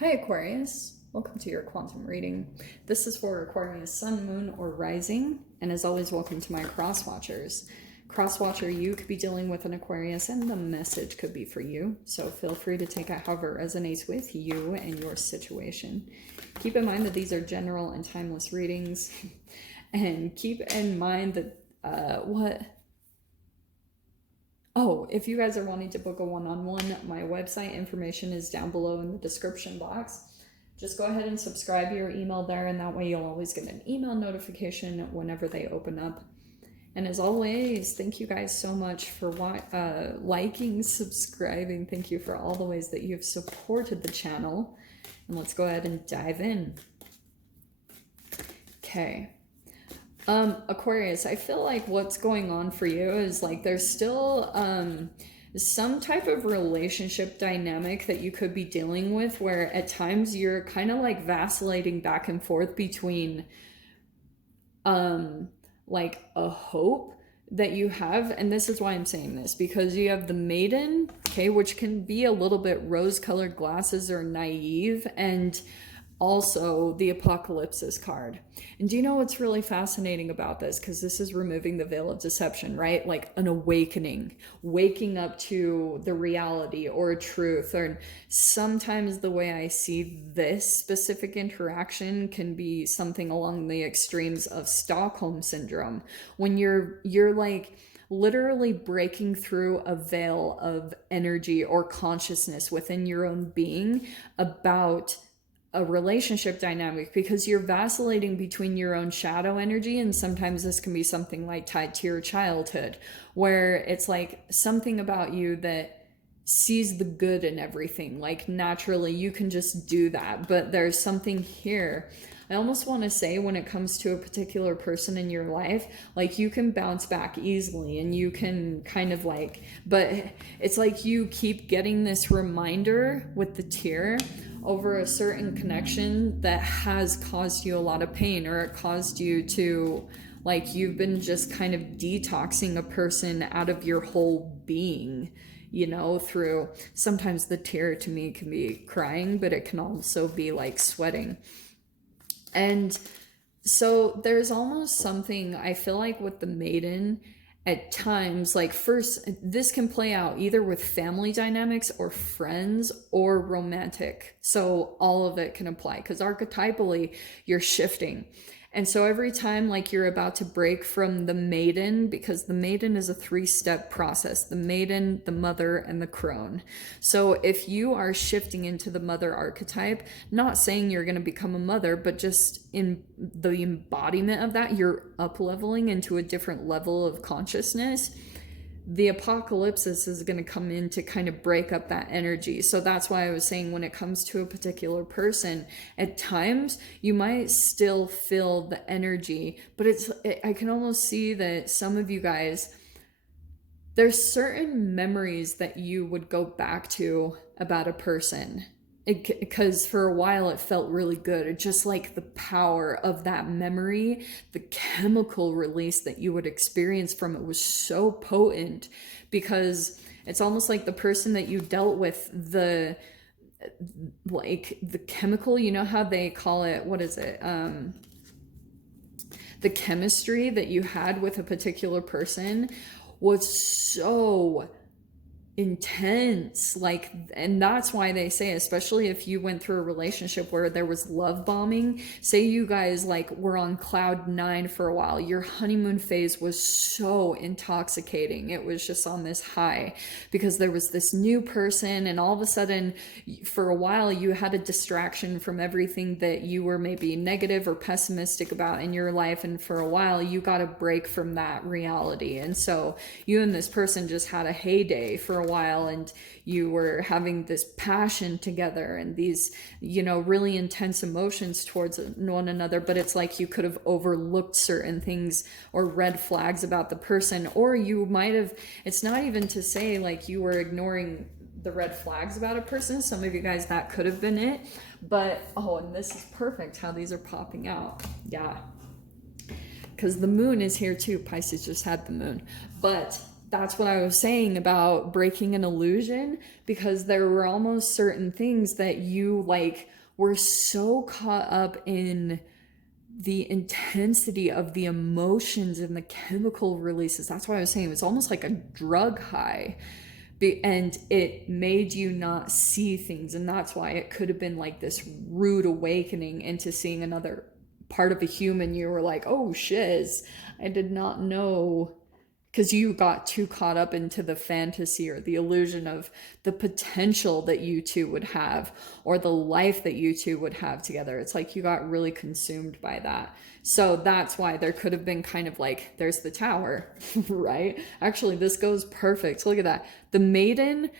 Hi Aquarius, welcome to your quantum reading. This is for Aquarius Sun, Moon, or Rising, and as always, welcome to my cross watchers. Cross watcher, you could be dealing with an Aquarius, and the message could be for you, so feel free to take it however resonates with you and your situation. Keep in mind that these are general and timeless readings, and keep in mind that if you guys are wanting to book a one-on-one, my website information is down below in the description box. Just go ahead and subscribe your email there, and that way you'll always get an email notification whenever they open up. And as always, thank you guys so much for liking, subscribing. Thank you for all the ways that you've supported the channel. And let's go ahead and dive in. Okay. Aquarius, I feel like what's going on for you is like there's still some type of relationship dynamic that you could be dealing with where at times you're kind of like vacillating back and forth between like a hope that you have, and this is why I'm saying this, because you have the Maiden, okay, which can be a little bit rose-colored glasses or naive, and also the Apocalypse card. And do you know what's really fascinating about this? Because this is removing the veil of deception, right? Like an awakening, waking up to the reality or a truth. Or sometimes the way I see this specific interaction can be something along the extremes of Stockholm syndrome, when you're like literally breaking through a veil of energy or consciousness within your own being about a relationship dynamic, because you're vacillating between your own shadow energy, and sometimes this can be something like tied to your childhood, where it's like something about you that sees the good in everything. Like naturally you can just do that, but there's something here. I almost want to say when it comes to a particular person in your life, like you can bounce back easily and you can kind of like, but it's like you keep getting this reminder with the tear over a certain connection that has caused you a lot of pain, or it caused you to, like, you've been just kind of detoxing a person out of your whole being, you know, through, sometimes the tear to me can be crying, but it can also be like sweating. And so there's almost something I feel like with the Maiden at times, like first, this can play out either with family dynamics or friends or romantic. So all of it can apply, because archetypally you're shifting. And so every time like you're about to break from the Maiden, because the Maiden is a 3-step process, the Maiden, the Mother, and the Crone. So if you are shifting into the Mother archetype, not saying you're going to become a mother, but just in the embodiment of that, you're up-leveling into a different level of consciousness. The Apocalypse is going to come in to kind of break up that energy. So that's why I was saying when it comes to a particular person, at times you might still feel the energy, but I can almost see that some of you guys, there's certain memories that you would go back to about a person, because for a while it felt really good. It just like the power of that memory, the chemical release that you would experience from it was so potent, because it's almost like the person that you dealt with, the chemical, you know how they call it, what is it, the chemistry that you had with a particular person was so intense, like, and that's why they say, especially if you went through a relationship where there was love bombing, say you guys like were on cloud 9 for a while, your honeymoon phase was so intoxicating, it was just on this high because there was this new person, and all of a sudden for a while you had a distraction from everything that you were maybe negative or pessimistic about in your life, and for a while you got a break from that reality, and so you and this person just had a heyday for a while, and you were having this passion together and these, you know, really intense emotions towards one another, but it's like you could have overlooked certain things or red flags about the person, or you might have, it's not even to say like you were ignoring the red flags about a person. Some of you guys, that could have been it, but oh, and this is perfect how these are popping out. Yeah, because the moon is here too. Pisces just had the moon, but that's what I was saying about breaking an illusion, because there were almost certain things that you like were so caught up in the intensity of the emotions and the chemical releases. That's why I was saying it was almost like a drug high. And it made you not see things. And that's why it could have been like this rude awakening into seeing another part of a human. You were like, oh shiz, I did not know, because you got too caught up into the fantasy or the illusion of the potential that you two would have, or the life that you two would have together. It's like you got really consumed by that. So that's why there could have been kind of like, there's the tower, right? Actually, this goes perfect. Look at that. The maiden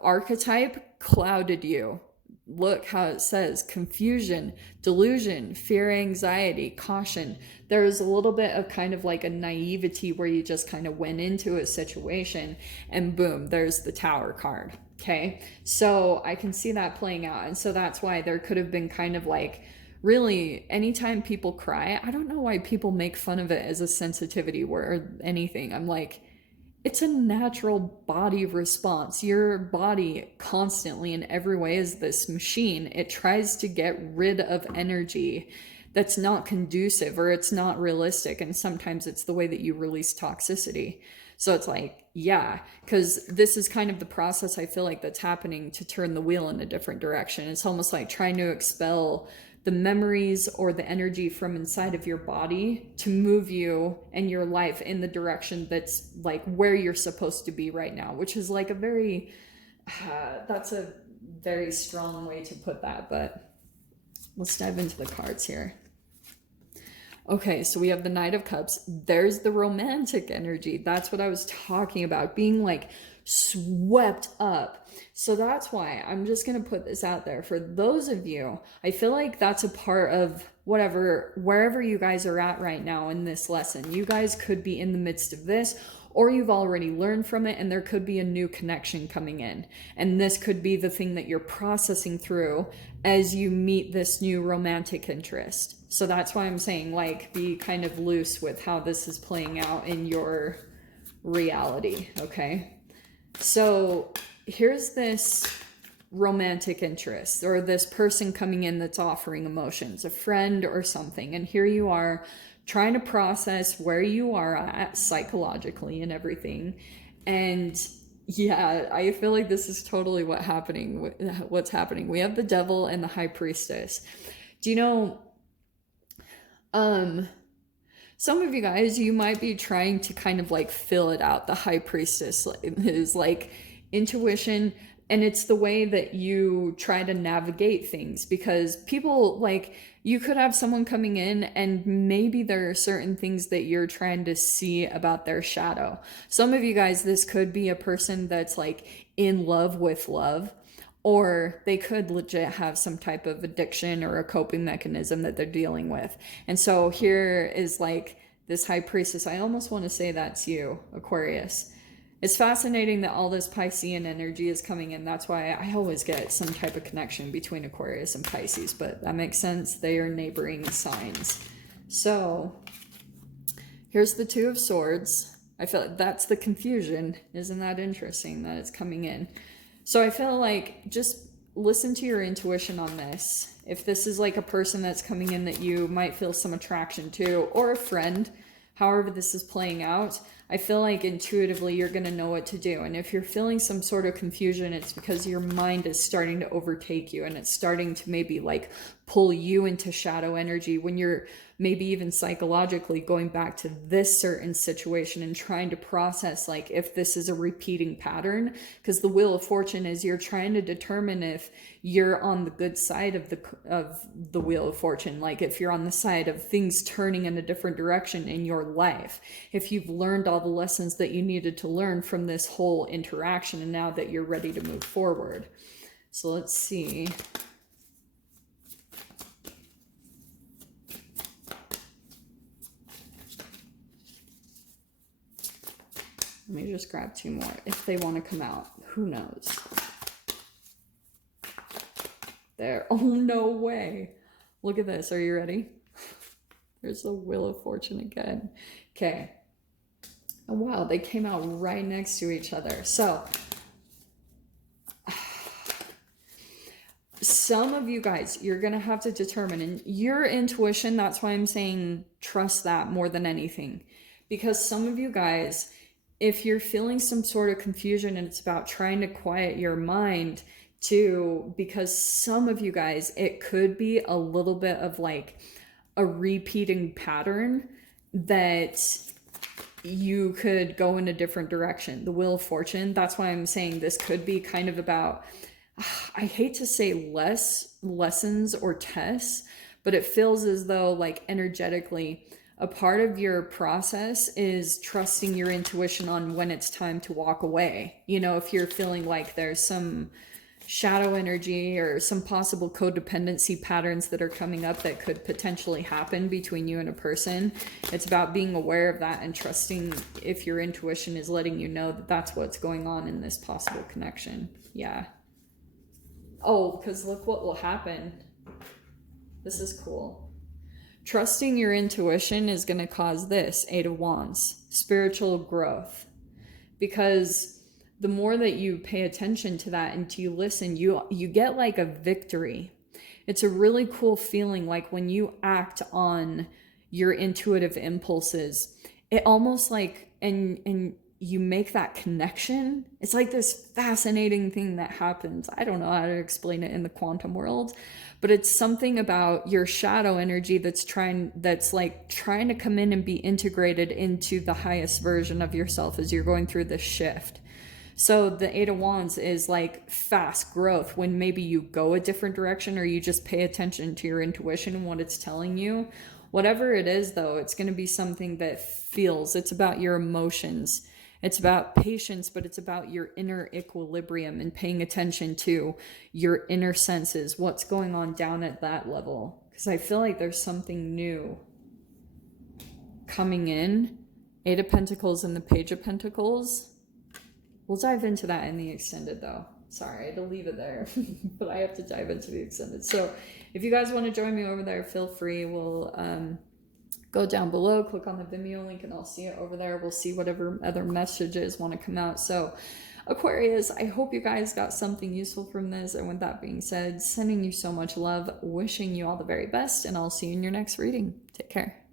archetype clouded you. Look how it says confusion, delusion, fear, anxiety, caution. There's a little bit of kind of like a naivety where you just kind of went into a situation and boom, there's the tower card. Okay. So I can see that playing out. And so that's why there could have been kind of like, really, anytime people cry, I don't know why people make fun of it as a sensitivity or anything. I'm like, it's a natural body response. Your body constantly in every way is this machine. It tries to get rid of energy that's not conducive or it's not realistic. And sometimes it's the way that you release toxicity. So it's like, yeah, because this is kind of the process I feel like that's happening to turn the wheel in a different direction. It's almost like trying to expel the memories or the energy from inside of your body to move you and your life in the direction that's like where you're supposed to be right now, which is like a very, that's a very strong way to put that, but let's dive into the cards here. Okay, so we have the Knight of Cups. There's the romantic energy. That's what I was talking about, being like swept up. So that's why I'm just going to put this out there for those of you. I feel like that's a part of wherever you guys are at right now in this lesson. You guys could be in the midst of this, or you've already learned from it and there could be a new connection coming in. And this could be the thing that you're processing through as you meet this new romantic interest. So that's why I'm saying, like, be kind of loose with how this is playing out in your reality, okay? So here's this romantic interest, or this person coming in that's offering emotions, a friend or something. And here you are trying to process where you are at psychologically and everything. And yeah, I feel like this is totally what's happening. We have the devil and the high priestess. Do you know, some of you guys, you might be trying to kind of like fill it out. The high priestess is like intuition, and it's the way that you try to navigate things, because people, like, you could have someone coming in and maybe there are certain things that you're trying to see about their shadow. Some of you guys, this could be a person that's like in love with love, or they could legit have some type of addiction or a coping mechanism that they're dealing with. And so here is like this high priestess. I almost want to say that's you, Aquarius. It's fascinating that all this Piscean energy is coming in. That's why I always get some type of connection between Aquarius and Pisces, but that makes sense. They are neighboring signs. So here's the Two of Swords. I feel like that's the confusion. Isn't that interesting that it's coming in? So I feel like just listen to your intuition on this. If this is like a person that's coming in that you might feel some attraction to, or a friend, however this is playing out, I feel like intuitively you're going to know what to do. And if you're feeling some sort of confusion, it's because your mind is starting to overtake you and it's starting to maybe like pull you into shadow energy when you're maybe even psychologically going back to this certain situation and trying to process like if this is a repeating pattern. Because the Wheel of Fortune is you're trying to determine if you're on the good side of the Wheel of Fortune, like if you're on the side of things turning in a different direction in your life, if you've learned all the lessons that you needed to learn from this whole interaction and now that you're ready to move forward. So let's see. Let me just grab two more if they want to come out. Who knows? There. Oh, no way. Look at this. Are you ready? There's the Wheel of Fortune again. Okay. Oh, wow, they came out right next to each other. So some of you guys, you're going to have to determine, and your intuition, that's why I'm saying trust that more than anything. Because some of you guys, if you're feeling some sort of confusion and it's about trying to quiet your mind too, because some of you guys, it could be a little bit of like a repeating pattern that you could go in a different direction. The Wheel of Fortune, that's why I'm saying this could be kind of about, I hate to say lessons or tests, but it feels as though like energetically a part of your process is trusting your intuition on when it's time to walk away. You know, if you're feeling like there's some shadow energy or some possible codependency patterns that are coming up that could potentially happen between you and a person, it's about being aware of that and trusting if your intuition is letting you know that that's what's going on in this possible connection. Yeah. Oh, because look what will happen. This is cool. Trusting your intuition is going to cause this, 8 of Wands, spiritual growth. Because the more that you pay attention to that and you listen, you get like a victory. It's a really cool feeling, like when you act on your intuitive impulses, it almost like, and you make that connection. It's like this fascinating thing that happens. I don't know how to explain it in the quantum world, but it's something about your shadow energy that's trying to come in and be integrated into the highest version of yourself as you're going through this shift. So the 8 of Wands is like fast growth when maybe you go a different direction or you just pay attention to your intuition and what it's telling you. Whatever it is, though, it's going to be something that feels, it's about your emotions. It's about patience, but it's about your inner equilibrium and paying attention to your inner senses, what's going on down at that level. Because I feel like there's something new coming in. 8 of Pentacles and the Page of Pentacles. We'll dive into that in the extended, though. Sorry, I had to leave it there, but I have to dive into the extended. So if you guys want to join me over there, feel free. We'll go down below, click on the Vimeo link, and I'll see it over there. We'll see whatever other messages want to come out. So Aquarius, I hope you guys got something useful from this. And with that being said, sending you so much love, wishing you all the very best, and I'll see you in your next reading. Take care.